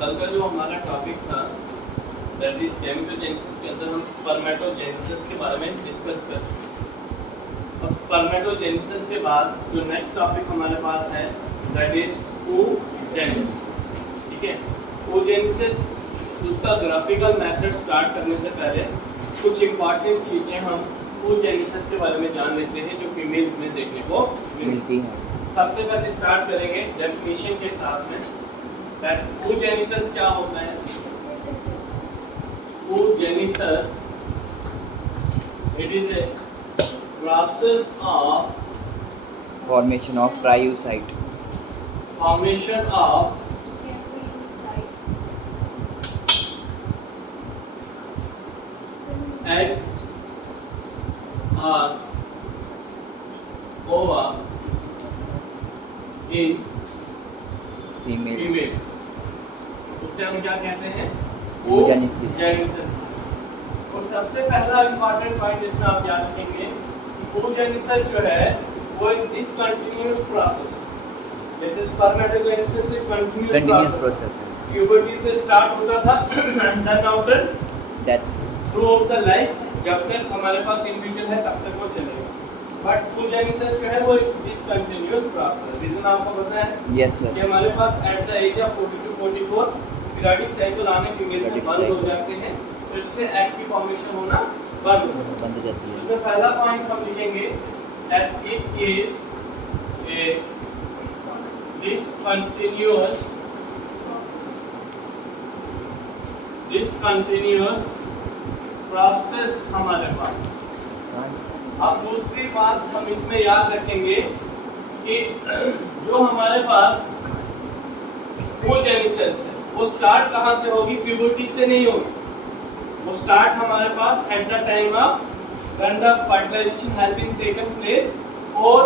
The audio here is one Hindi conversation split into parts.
कल का जो हमारा टॉपिक था दैट इज गैमेटोजेनेसिस के अंदर हम स्पर्मेटोजेनेसिस के बारे में डिस्कस कर चुके हैं। अब स्पर्मेटोजेनेसिस के बाद जो नेक्स्ट टॉपिक हमारे पास है दैट इज oogenesis। ठीक है, oogenesis उसका ग्राफिकल मेथड स्टार्ट करने से पहले कुछ इंपॉर्टेंट चीज़ें हम oogenesis के बारे में जान लेते हैं जो फीमेल्स में देखने को मिलती हैं। सबसे पहले स्टार्ट करेंगे डेफिनेशन के साथ में दैट oogenesis क्या होता है। oogenesis it is a process of formation of cryosite egg or ova in females उसे हम क्या कहते हैं oogenesis। और सबसे पहला इंपॉर्टेंट पॉइंट इसमें आप याद रखेंगे कि oogenesis जो है वो एक डिसकंटिन्यूअस प्रोसेस जैसे स्पर्मेटोजेनेसिस एक कंटिन्यूअस प्रोसेस है। प्यूबर्टी से स्टार्ट होता था and then after death throughout the life जब तक हमारे पास इंडिविजुअल है तब तक वो चलेगा। बट oogenesis जो है वो एक डिसकंटिन्यूअस प्रोसेस है। रीजन आपको पता है? Yes sir. कि हमारे पास at the age of 40 to 44 periodic cycle आने फीमेल में बंद हो जाते हैं तो इसमें एग की फॉर्मेशन होना बंद हो जाती है। इसमें पहला पॉइंट हम लिखेंगे that it is a discontinuous process हमारे पास। अब दूसरी बात हम इसमें याद रखेंगे कि जो हमारे पास oogenesis है वो स्टार्ट कहाँ से होगी? प्यूबर्टी से नहीं होगी। वो स्टार्ट हमारे पास at the time of when the fertilisation has been taken place और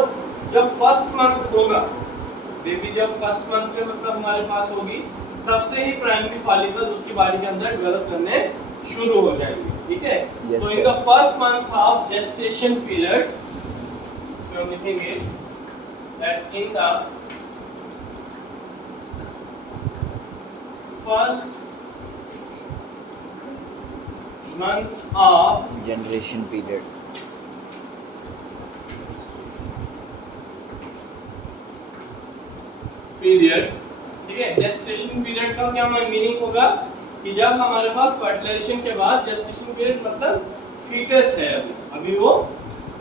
जब फर्स्ट मंथ होगा बेबी जब फर्स्ट मंथ में मतलब हमारे पास होगी तब से ही प्राइमरी फॉलिकल उसकी बॉडी के अंदर डेवलप करने शुरू हो जाएंगे। ठीक है, तो in the first month of gestation period हम लिखेंगे that in the first month of generation period ठीक है। जेस्टेशन पीरियड का क्या मीनिंग होगा कि जब हमारे पास फर्टिलाइजेशन के बाद जेस्टेशन पीरियड मतलब फीटस है अभी वो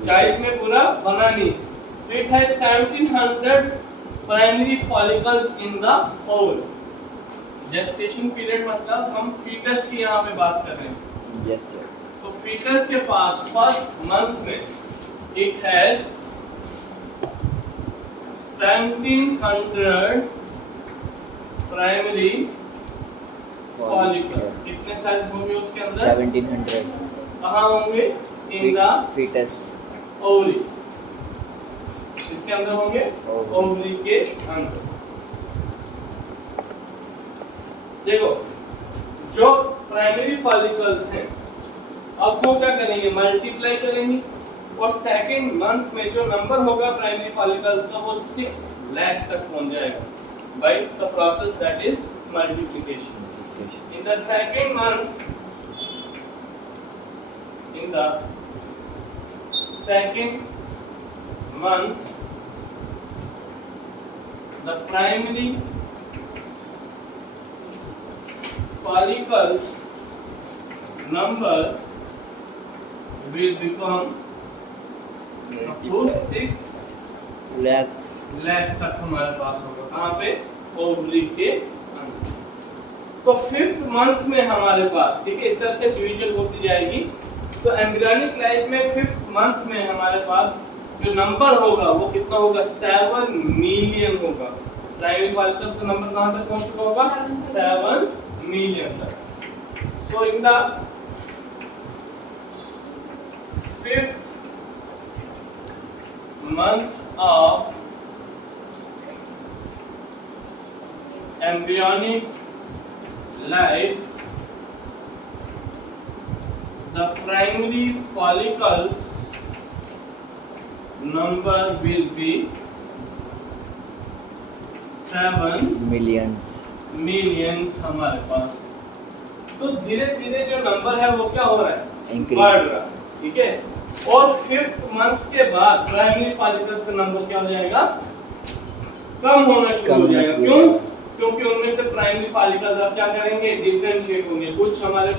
चाइल्ड में पूरा बना नहीं तो it has 1700 primary follicles in the Oval. Gestation period मतलब हम फीटस की यहाँ पे बात कर रहे हैं। Yes sir. तो फीटस के पास फर्स्ट मंथ में इट हैज 1700 प्राइमरी फॉलिकल्स। कितने सेल्स होंगे उसके अंदर? 1700। कहाँ होंगे? In the foetus ovary. इसके अंदर होंगे ओवरी के अंदर। देखो जो प्राइमरी फॉलिकल्स हैं अब वो क्या करेंगे? मल्टीप्लाई करेंगे और सेकंड मंथ में जो नंबर होगा प्राइमरी फॉलिकल्स का वो 6 लाख तक पहुंच जाएगा by the process that is multiplication. In the second month, the primary follicles number will become up to 6 lakh तक हमारे पास होगा। कहाँ पे? ओवरी के अंदर। तो फिफ्थ मंथ में हमारे पास ठीक है इस तरह से डिवीजन होती जाएगी। तो एम्ब्रियोनिक लाइफ में फिफ्थ मंथ में हमारे पास जो नंबर होगा वो कितना होगा? 7 मिलियन होगा। प्राइमरी फॉलिकल से नंबर कहाँ तक पहुंच चुका होगा? 7 मिलियन तक। So in the fifth month of embryonic life, the primary follicles number will be 7 millions millions हमारे पास। तो धीरे धीरे जो नंबर है वो क्या हो रहा है, Increase. बढ़ रहा है, ठीक है। और 5th मंथ के बाद प्राइमरी फॉलिकल्स का नंबर क्या हो जाएगा, कम होना शुरू हो जाएगा। क्यों? क्योंकि उनमें से प्राइमरी फॉलिकल्स अब क्या करेंगे, डिफरेंशिएट होंगे। कुछ हमारे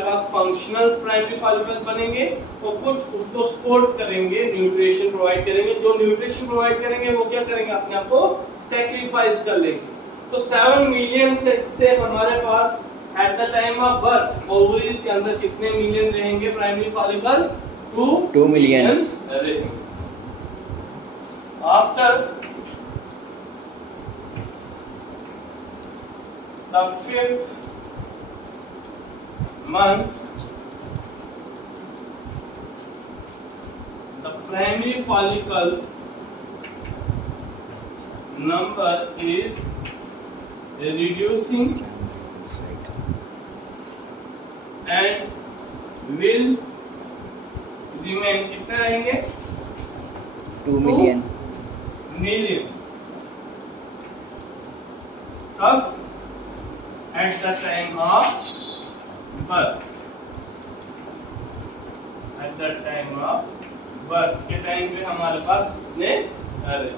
पास फंक्शनल प्राइमरी फॉलिकल्स बनेंगे और कुछ उसको सपोर्ट करेंगे, न्यूट्रिशन प्रोवाइड करेंगे। जो न्यूट्रिशन प्रोवाइड करेंगे वो क्या करेंगे, अपने आप को सैक्रिफाइस कर लेंगे। तो 7 मिलियन से हमारे पास at the time of birth ovaries के अंदर कितने मिलियन रहेंगे प्राइमरी फॉलिकल, 2 मिलियन रहेंगे। After the 5th month, the primary follicle number is reducing and will remain, कितने रहेंगे, 2 मिलियन मिलियन। कब, at the time of birth, at the time of birth के टाइम पे हमारे पास कितने अरे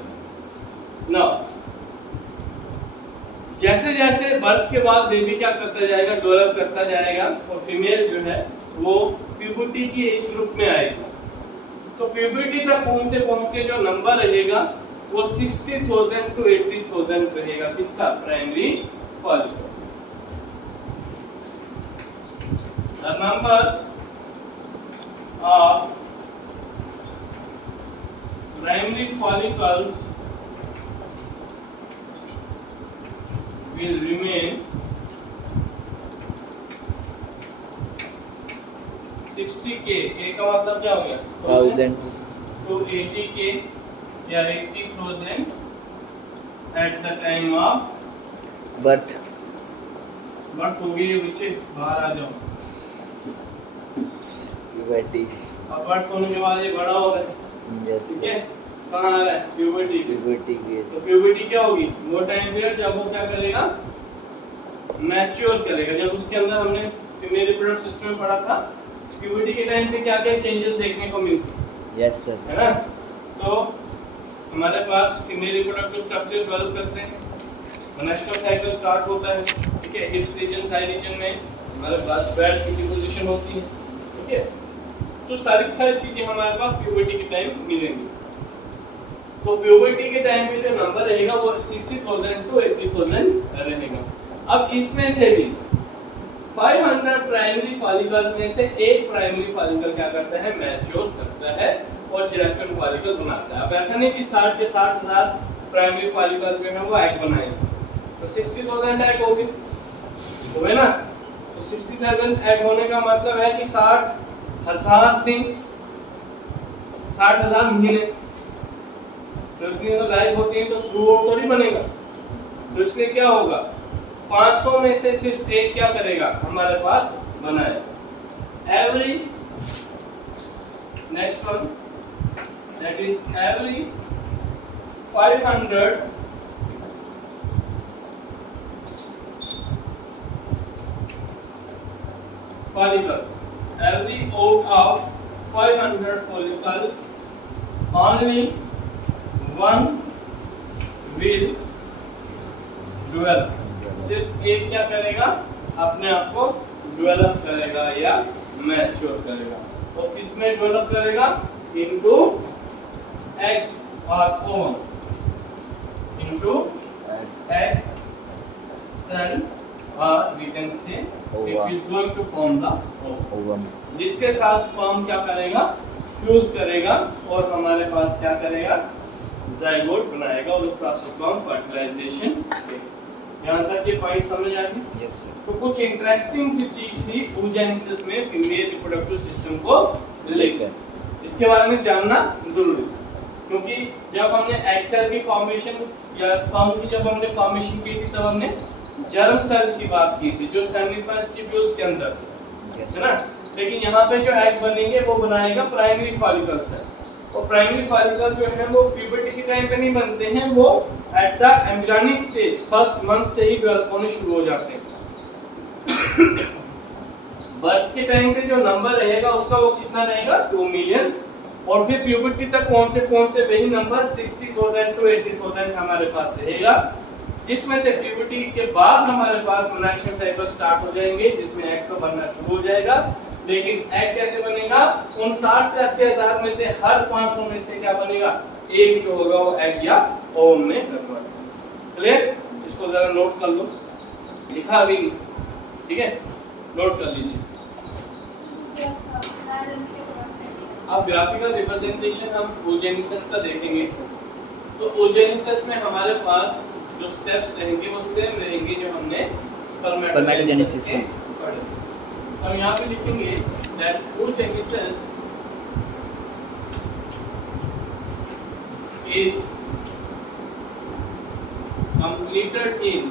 ना, जैसे जैसे बर्थ के बाद बेबी क्या करता जाएगा, डेवलप करता जाएगा और फीमेल जो है वो प्यूबर्टी की एज ग्रुप में आएगा। तो प्यूबर्टी तक पहुंचते पहुंचते जो नंबर रहेगा वो 60,000 to 80,000 रहेगा, किसका, primary follicle. The number of primary follicles will remain 60K। K का मतलब क्या हो गया, thousands तो 80K या 80,000 at the time of birth birth हो गई। नीचे बाहर आ जाओ, puberty अब बर्थ होने के बाद ये बड़ा हो रहा है, yes ठीक है। कहाँ आ रहा है, प्यूबर्टी। puberty के तो प्यूबर्टी क्या होगी, वो टाइम पीरियड जब वो क्या करेगा, मैच्योर करेगा। जब उसके अंदर हमने फीमेल रिप्रोडक्टिव सिस्टम में पढ़ा था, प्यूबर्टी के टाइम पे क्या क्या चेंजेस देखने को मिलते हैं, yes sir है ना। तो हमारे पास फीमेल रिप्रोडक्टिव स्ट्रक्चर डेवलप करते हैं, मेंस्ट्रुअल साइकिल स्टार्ट होता है, ठीक है। हिप्स रीजन, थाई रीजन में हमारे पास फैट की डिपोजिशन होती है, ठीक है। तो सारी चीजें हमारे पास प्यूबर्टी के टाइम मिलेंगी। तो प्यूबर्टी के टाइम पे जो नंबर रहेगा वो 60,000 to 80,000 रहेगा। अब इसमें से भी 500 प्राइमरी फॉलिकल्स में से एक प्राइमरी फॉलिकल क्या करता है, मैच्योर करता है और चिरैक्टन फॉलिकल बनाता है। अब ऐसा नहीं कि 60 के 60,000 प्राइमरी फॉलिकल जो है वो एग बनाएंगे, तो 60,000 एग होगी, हुए ना। तो 60,000 एग होने का मतलब है कि 60,000 दिन, 60,000 महीने, तो इतनी तो लाइफ होती है, तो थ्रू आउट तो नहीं बनेगा। तो इसलिए क्या होगा, 500 में से सिर्फ एक क्या करेगा, हमारे पास बनाएगा। Every next one, that is every 500 follicle, every out of 500 follicles only one will develop। सिर्फ एक क्या करेगा, अपने आप को डेवलप करेगा या मैच्योर करेगा। तो किसमें डेवलप करेगा, इनटू एग और ओवन, इनटू एग सेल, और we can say it is going to form the ovum, जिसके साथ स्पर्म क्या करेगा, फ्यूज करेगा और हमारे पास क्या करेगा, जाइगोट बनाएगा और उस प्रोसेस को हम फर्टिलाइजेशन। यहाँ तक ये पॉइंट समझ आ गई। yes sir तो कुछ इंटरेस्टिंग सी चीज थी oogenesis में फीमेल रिप्रोडक्टिव सिस्टम को लेकर, इसके बारे में जानना जरूरी, क्योंकि जब हमने एग सेल की फॉर्मेशन या स्पर्म की जब हमने फॉर्मेशन की थी तब हमने जर्म सेल्स की बात की थी जो सेमिफेरस ट्यूब्यूल्स के अंदर है ना। लेकिन यहाँ पे जो एग बनेंगे वो बनाएगा प्राइमरी फॉलिकल सेल, और प्राइमरी फॉलिकल जो है वो प्यूबर्टी के टाइम पे नहीं बनते हैं, वो at the embryonic stage first month से ही डेवलप होने शुरू हो जाते हैं। बर्थ के टाइम पे जो नंबर रहेगा उसका वो कितना रहेगा 2 मिलियन, और फिर प्यूबर्टी तक पहुंचते पहुंचते वही नंबर 60,000 to 80,000 हमारे पास रहेगा, जिसमें से प्यूबर्टी के बाद हमारे पास मेंस्ट्रुअल साइकिल स्टार्ट हो जाएंगे, जिसमें एग तो बनना शुरू हो जाएगा। लेकिन एग कैसे बनेगा, 59 से 80,000 में से हर 500 में से क्या बनेगा, एक जो होगा वो एग या ओवम में कन्वर्ट। क्लियर? इसको जरा नोट कर लो, लिखा अभी नहीं, ठीक है, नोट कर लीजिए। अब ग्राफिकल रिप्रेजेंटेशन हम oogenesis का देखेंगे। तो oogenesis में हमारे पास जो स्टेप्स रहेंगे वो सेम रहेंगे जो हमने स्पर्मेटोजेनेसिस में पढ़े। हम यहाँ पे लिखेंगे that oogenesis is completed in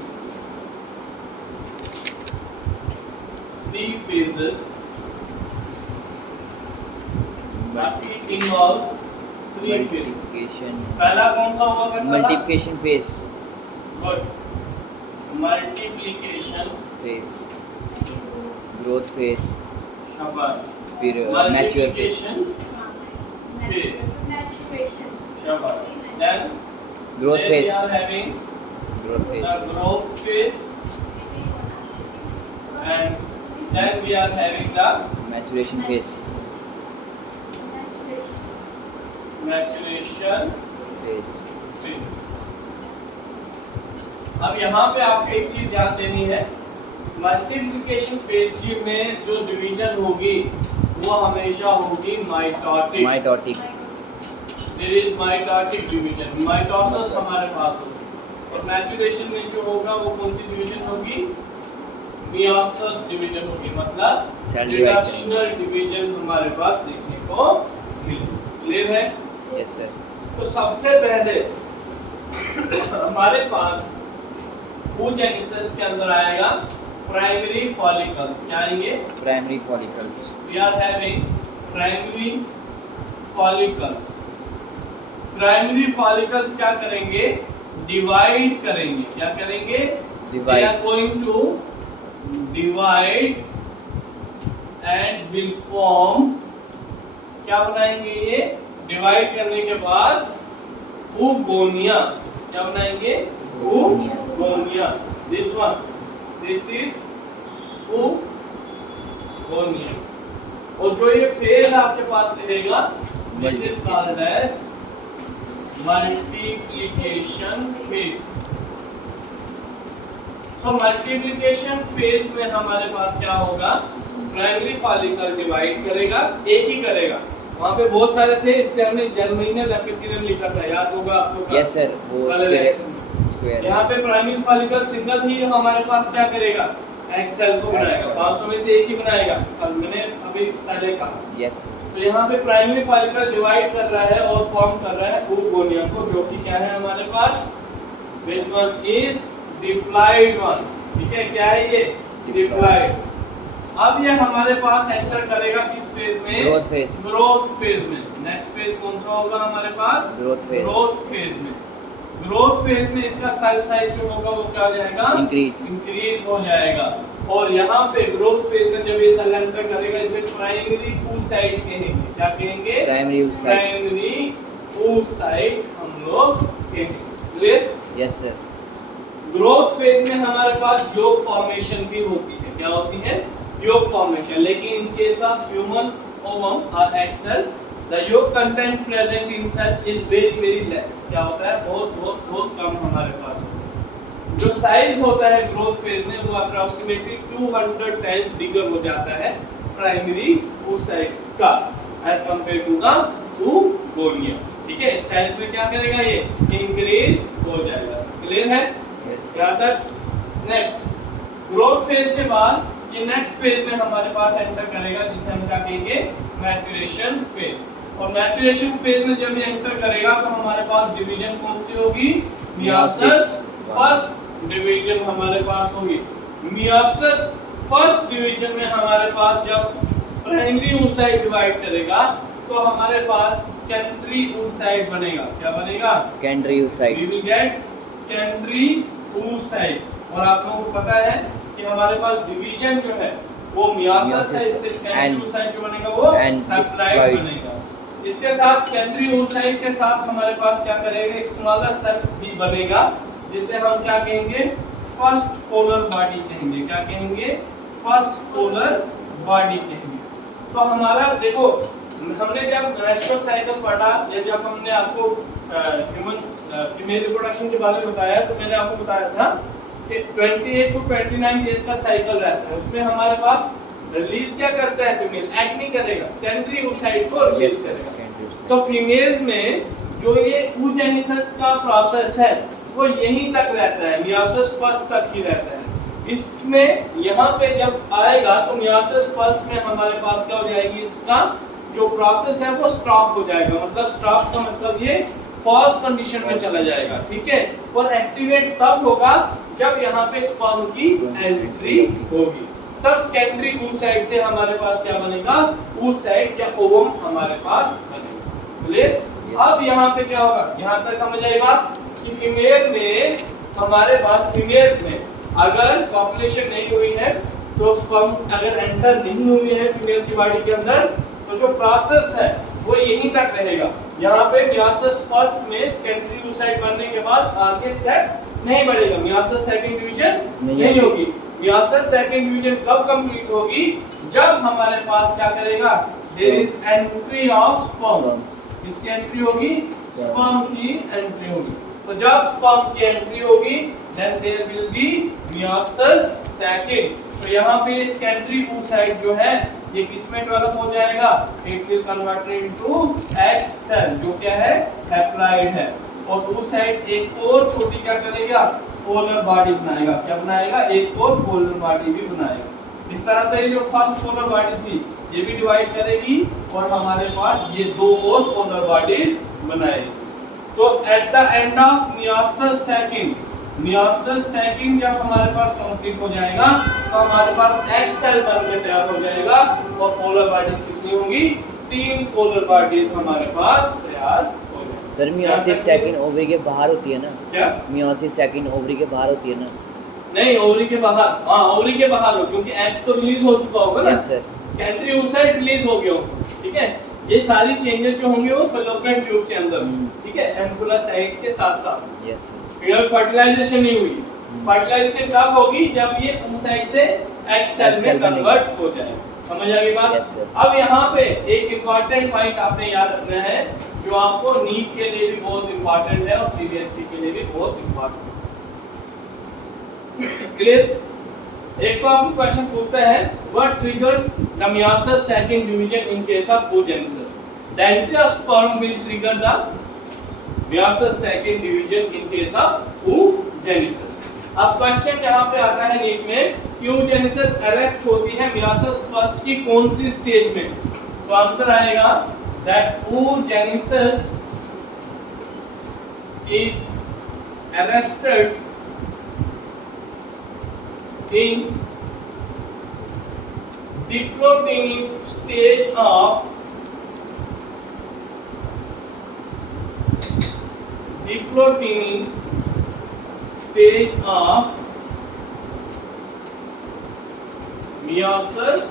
3 phases that involve 3 phases। Multiplication पहला कौन सा हुआ करता था? Multiplication phase good, multiplication phase, growth phase, शाबाश, फिर मैच्योर फेज, maturation शाबाश, then growth then we phase, are having growth phase, the growth phase, and then we are having the maturation phase, maturation phase. phase। अब यहाँ पे आपको एक चीज ध्यान देनी है, मल्टीप्लिकेशन फेज में जो डिवीजन होगी वो हमेशा होगी mitotic. Mitotic, there is mitotic division, mitosis हमारे पास होगी। और मैचुरेशन में जो होगा वो कौन सी डिवीजन होगी, मियोसिस डिवीजन होगी, मतलब सेल डिवाइड रिडक्शनल डिवीजन हमारे पास देखने को मिलेगा। क्लियर है? Yes sir. तो सबसे पहले हमारे पास oogenesis के अंदर आएगा प्राइमरी फॉलिकल्स। क्या आएंगे? Primary follicles. We are having primary follicles. Primary follicles क्या करेंगे, डिवाइड करेंगे। क्या करेंगे? Divide. They are going to divide and will form, क्या बनाएंगे ये, डिवाइड करने के बाद oogonia। क्या बनाएंगे? oogonia। This one, this is oogonia। और जो ये फेज आपके पास रहेगा, this is called as multiplication phase. So multiplication phase में हमारे पास क्या होगा, प्राइमरी फॉलिकल डिवाइड करेगा, एक ही करेगा। वहाँ पे बहुत सारे थे इसलिए हमने जर्मिनल एपिथेलियम लिखा था, याद होगा आपको? यस सर, वो स्क्वायर। यहाँ पे प्राइमरी फॉलिकल सिंगल ही हमारे पास क्या करेगा, एक सेल को बनाएगा, 500 में से एक ही बनाएगा, मैंने अभी पहले कहा। यस। तो यहाँ पे प्राइमरी फॉलिकल डिवाइड कर रहा है और फॉर्म कर रहा है oogonia को, जो कि क्या है हमारे पास, which one is diploid one. ठीक है, क्या है ये, डिप्लॉइड। अब ये हमारे पास एंटर करेगा किस फेज में, ग्रोथ फेज। ग्रोथ फेज में। नेक्स्ट फेज कौन सा होगा हमारे पास, ग्रोथ फेज। ग्रोथ फेज में। ग्रोथ फेज में इसका सेल साइज जो होगा वो क्या हो जाएगा, इंक्रीज हो जाएगा। और यहाँ पे ग्रोथ फेज में जब ये सेल एंटर करेगा इसे प्राइमरी oocyte कहेंगे। क्या कहेंगे, प्राइमरी oocyte। प्राइमरी oocyte हम लोग कहेंगे। Clear? Yes sir. Growth phase में हमारे पास योग फॉर्मेशन भी होती है। क्या होती है, योग फॉर्मेशन। लेकिन in case of human ovum और egg cell, the yolk content present in cell is very very less. क्या होता है, बहुत बहुत बहुत कम हमारे पास होता है। जो साइज होता है ग्रोथ फेज में वो अप्रोक्सीमेटली 200 टाइम्स बिगर हो जाता है प्राइमरी oocyte का, as compare to the oogonia। ठीक है, साइज में क्या करेगा, ये इंक्रीज हो जाएगा। क्लियर है? क्या तक? नेक्स्ट ग्रोथ फेज के बाद ये नेक्स्ट फेज में हमारे पास एंटर करेगा, जिसे हम क्या कहेंगे, मैचुरेशन फेज। और मैचुरेशन फेज में जब ये एंटर करेगा तो हमारे पास डिवीजन कौन सी होगी, मियोसिस फर्स्ट डिवीजन हमारे पास होगी। मियोसिस फर्स्ट डिवीजन में हमारे पास जब प्राइमरी oocyte डिवाइड करेगा तो हमारे पास सेकेंडरी oocyte बनेगा। क्या बनेगा? Secondary oocyte। We will get secondary oocyte। और आप लोगों को पता है कि हमारे पास डिवीजन जो है वो मियोसिस है, इसलिए सेकेंडरी oocyte जो बनेगा वो हैप्लॉइड बनेगा। इसके साथ सेकेंडरी oocyte के साथ हमारे पास क्या करेंगे, एक स्मॉलर सेल भी बनेगा जिसे हम क्या कहेंगे, फर्स्ट पोलर बॉडी कहेंगे। क्या कहेंगे? फर्स्ट पोलर बॉडी कहेंगे। तो हमारा देखो, हमने जब रेस्ट्रो साइकिल पढ़ा या जब हमने आपको ह्यूमन फीमेल रिप्रोडक्शन के बारे में बताया तो मैंने आपको बताया था कि 28 टू 29 डेज का साइकिल रहता है। उसमें हमारे पास रिलीज क्या करता है फीमेल, एक्ट नहीं करेगा, सेकेंडरी oocyte को रिलीज करेगा। तो फीमेल्स में जो ये oogenesis का प्रोसेस है वो यहीं तक रहता है, मियोसिस फर्स्ट तक ही रहता है। इसमें यहाँ पे जब आएगा तो मियोसिस फर्स्ट में हमारे पास क्या हो जाएगी, इसका जो प्रोसेस है वो स्टॉप हो जाएगा। मतलब स्टॉप का मतलब ये पॉज कंडीशन में चला जाएगा, ठीक है। और एक्टिवेट तब होगा जब यहाँ पे स्पर्म की एंट्री होगी, तब सेकेंडरी oocyte से हमारे पास क्या बनेगा, oocyte या ओवम हमारे पास बनेगा। क्लियर? अब यहाँ पे क्या होगा, यहाँ तक समझ आई बात कि फीमेल में हमारे पास फीमेल्स में अगर पॉपुलेशन नहीं हुई है तो स्पर्म अगर एंटर नहीं हुई है फीमेल की बॉडी के अंदर तो जो प्रोसेस है वो यहीं तक रहेगा। यहाँ पे मियोसिस फर्स्ट में सेकेंडरी oocyte बनने के बाद आगे स्टेप नहीं बढ़ेगा, मियोसिस सेकंड डिवीजन नहीं होगी। मियोसिस सेकंड डिवीजन कब कंप्लीट होगी, जब हमारे पास क्या करेगा, there is entry of sperm. किसकी एंट्री होगी? स्पर्म की एंट्री होगी। तो जब स्पर्म की एंट्री होगी then there will be meiosis second. तो यहाँ पे सेकेंडरी oocyte जो है ये किसमें डेवलप हो जाएगा, it will convert into egg cell जो क्या है, हैप्लॉइड है। और oocyte एक और छोटी क्या करेगा, पोलर बॉडी बनाएगा। क्या बनाएगा? एक और पोलर बॉडी भी बनाएगा। इस तरह से जो फर्स्ट पोलर बॉडी थी ये भी डिवाइड करेगी और हमारे पास ये दो और पोलर बॉडीज बनाएगी। तो at the end of meiosis second जब हमारे पास कंप्लीट हो जाएगा तो हमारे पास एग सेल बनकर तैयार हो जाएगा और पोलर बॉडीज कितनी होंगी, 3 पोलर बॉडीज हमारे पास तैयार हो जाएंगी। सर मियोसिस सेकंड ओवरी के बाहर होती है ना? क्या मियोसिस सेकंड ओवरी के बाहर होती है ना? नहीं, ओवरी के बाहर, हाँ ओवरी के बाहर हो, क्योंकि एग तो रिलीज हो चुका होगा ना। Yes sir. Secondary oocyte release हो गया होगा, ठीक है। ये सारी चेंजेस जो होंगे वो फैलोपियन ट्यूब के अंदर, ठीक है, एम्पुला साइट के साथ साथ। Yes sir. फिर फर्टिलाइजेशन नहीं हुई। फर्टिलाइजेशन कब होगी, जब ये oocyte से एग सेल में कन्वर्ट हो जाए। समझ आ गई बात? Yes sir. अब यहाँ पे एक इंपॉर्टेंट पॉइंट आपने याद रखना है जो आपको नीट के लिए भी बहुत इंपॉर्टेंट है और सीबीएसई के लिए भी बहुत इंपॉर्टेंट है। क्लियर? एक तो आपको क्वेश्चन पूछता है what triggers the meiosis second division in case of oogenesis? The entry of sperm will trigger the meiosis second division in case of oogenesis। अब क्वेश्चन यहाँ पे आता है नीट में कि oogenesis अरेस्ट होती है मियोसिस फर्स्ट की कौन सी स्टेज में? तो आंसर आएगा that oogenesis is arrested in diprotenic stage of meiosis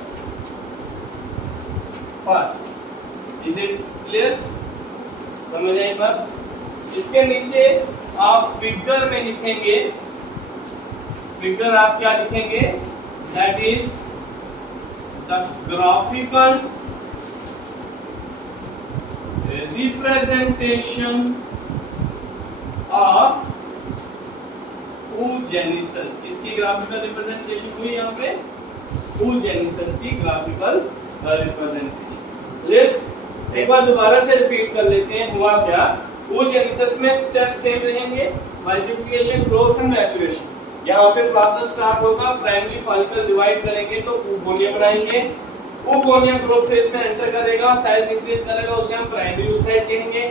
first। Is it clear? समझ आए बात? इसके नीचे आप फिगर में लिखेंगे, फिगर आप क्या लिखेंगे, that is the graphical representation of oogenesis। किसकी ग्राफिकल रिप्रेजेंटेशन हुई यहाँ पे? oogenesis की ग्राफिकल रिप्रेजेंटेशन। क्लियर? एक बार दोबारा से रिपीट कर लेते हैं, हुआ क्या? oogenesis में स्टेप सेम रहेंगे, मल्टीप्लिकेशन, ग्रोथ एंड मैच्योरेशन। यहाँ पे प्रोसेस स्टार्ट होगा, प्राइमरी फॉलिकल डिवाइड करेंगे तो oogonia बनाएंगे, oogonia ग्रोथ फेज में एंटर करेगा, साइज इंक्रीज करेगा, उसे हम प्राइमरी oocyte कहेंगे।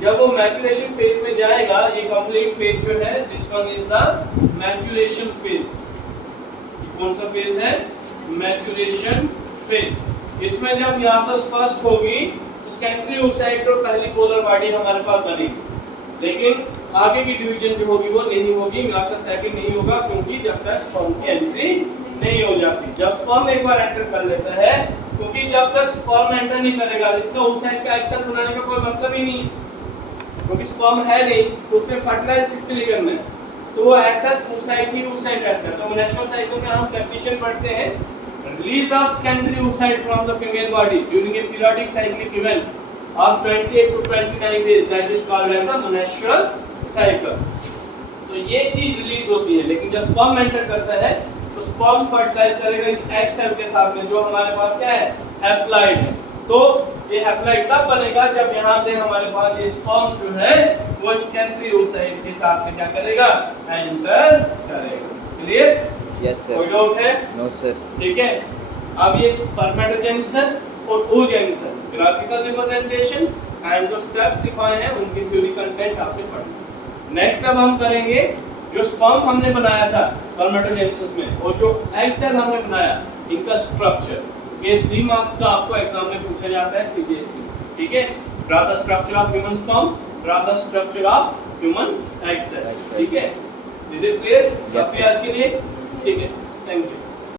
जब वो मैच्योरेशन फेज में जाएगा, ये कंप्लीट फेज जो है, this one is the maturation phase. कौन सा फेज है? Maturation phase. इसमें जब मियोसिस फर्स्ट होगी तो सेकेंडरी oocyte और पहली पोलर बॉडी हमारे पास बनेगी, लेकिन आगे की डिवीजन जो होगी वो नहीं होगी, मेलासा साइकिल नहीं होगा, क्योंकि जब तक स्पर्म की एंट्री नहीं हो जाती। जब स्पर्म एक बार एंटर कर लेता है, क्योंकि जब तक स्पर्म एंटर नहीं करेगा इसका oocyte का एक्सेल बनाने का कोई मतलब ही नहीं है, क्योंकि स्पर्म है नहीं, तो उसमें फर्टिलाइज किसके लिए करना है, तो वो एक्सेल oocyte ही oocyte रहता है। तो मेंस्ट्रुअल साइकिल में हम डेफिनेशन पढ़ते हैं, release of secondary oocyte from the female body during a periodic cyclic event of 28 to 29 days, that is called as the menstrual cycle। तो ये चीज रिलीज होती है, लेकिन जब स्पर्म एंटर करता है तो स्पर्म फर्टिलाइज करेगा इस एग सेल के साथ में, जो हमारे पास क्या है, हैप्लॉइड है। तो ये हैप्लॉइड तब बनेगा जब यहाँ से हमारे पास ये स्पर्म जो है वो सेकेंडरी oocyte के साथ में क्या करेगा, एंटर करेगा। क्लियर? यस कोई सर। डाउट है? No sir. ठीक है। अब ये स्पर्मेटोजेनेसिस और oogenesis ग्राफिकल रिप्रेजेंटेशन एंड जो स्टेप्स दिखाए हैं उनकी थ्योरी कंटेंट आपने पढ़ना। नेक्स्ट अब हम करेंगे जो स्पर्म हमने बनाया था स्पर्मेटोजेनेसिस में और जो एग सेल हमने बनाया, इनका स्ट्रक्चर। ये 3 मार्क्स का आपको एग्जाम में पूछा जाता है सीबीएसई। ठीक है, draw the structure of human sperm, draw the structure of human egg cell. ठीक है, इज इट क्लियर? Yes, आज के लिए ठीक है, थैंक यू।